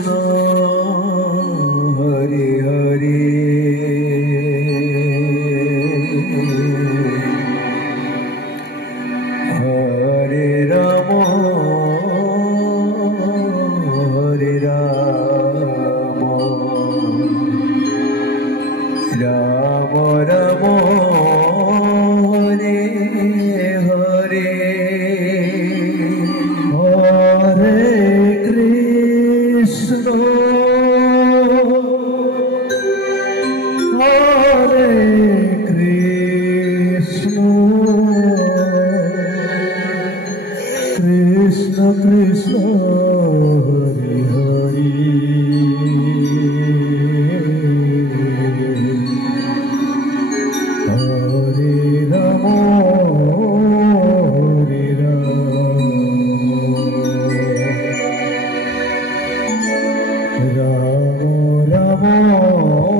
Krishna, Hare Hare, Hare Rama, Hare Rama, Rama Rama, Hare Hare, Hare Krishna, Hare Krishna, Krishna Krishna, Hare Hare, Hare Rama, Hare Rama, Hare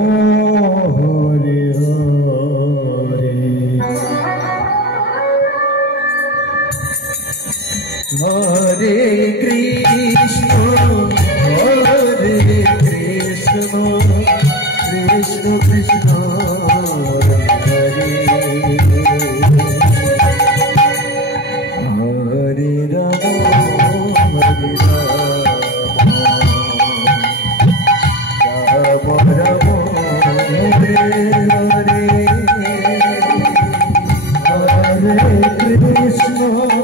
Hare,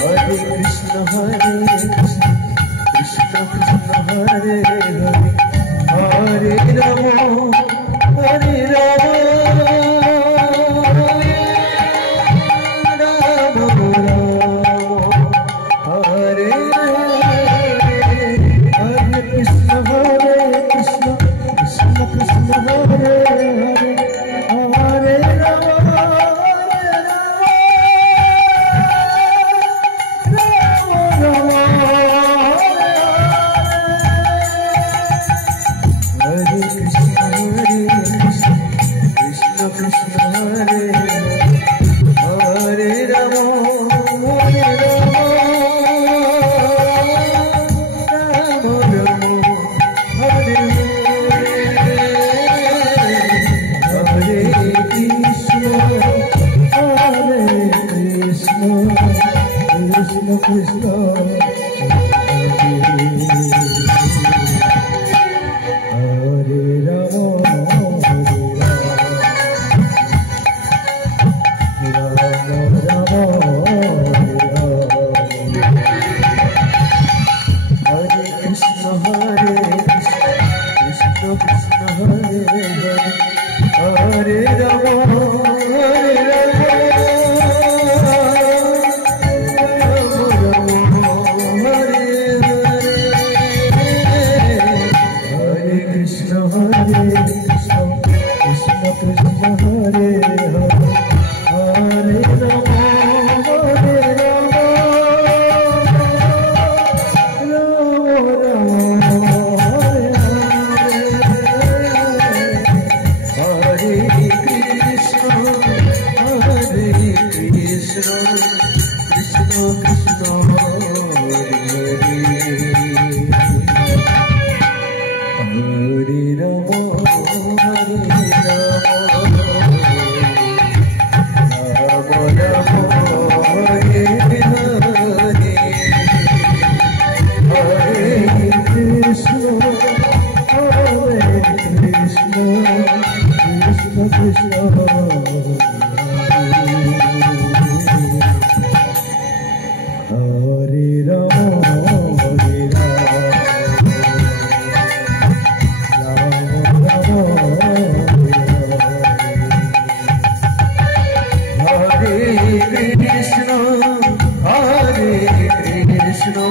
Hare Krishna, Hare Krishna, Krishna Krishna, Hare Hare, Hare Rama, Hare Rama, Rama Rama, Hare Hare, Hare Krishna, Hare Krishna, Krishna Krishna, Hare Rama, Hare Rama, Rama Rama, Hare Krishna, Hare Krishna, Krishna Krishna, Hare Hare, Hare Rama, Hare Rama, Rama Rama, Hare Hare, Hare Krishna, Hare Krishna, Krishna Krishna, Hare Hare, Hare Rama, Rama Rama, Hare Krishna, Hare Krishna, Krishna Krishna, Hare Hare, Hare Rama, Hare Rama, Rama Rama, Hare Hare, Hare Krishna, Hare Krishna, Krishna Krishna, Hare Rama, Hare Rama, Rama Rama, Hare Krishna, Hare Krishna, Krishna Krishna, Hare Hare, Hare Rama, Hare Rama, Rama Rama, Hare Krishna, Hare Krishna, Krishna Krishna, Hare Hare, Hare Rama, Hare Rama, Rama Rama, Hare Krishna, Hare Krishna, Krishna Krishna, Hare Hare, Hare Rama, Hare Rama, Rama Rama, Hare Hare, Hare Krishna, Hare Krishna, Krishna Krishna, Hare Rama, Hare Rama, Hare Krishna, Hare Krishna,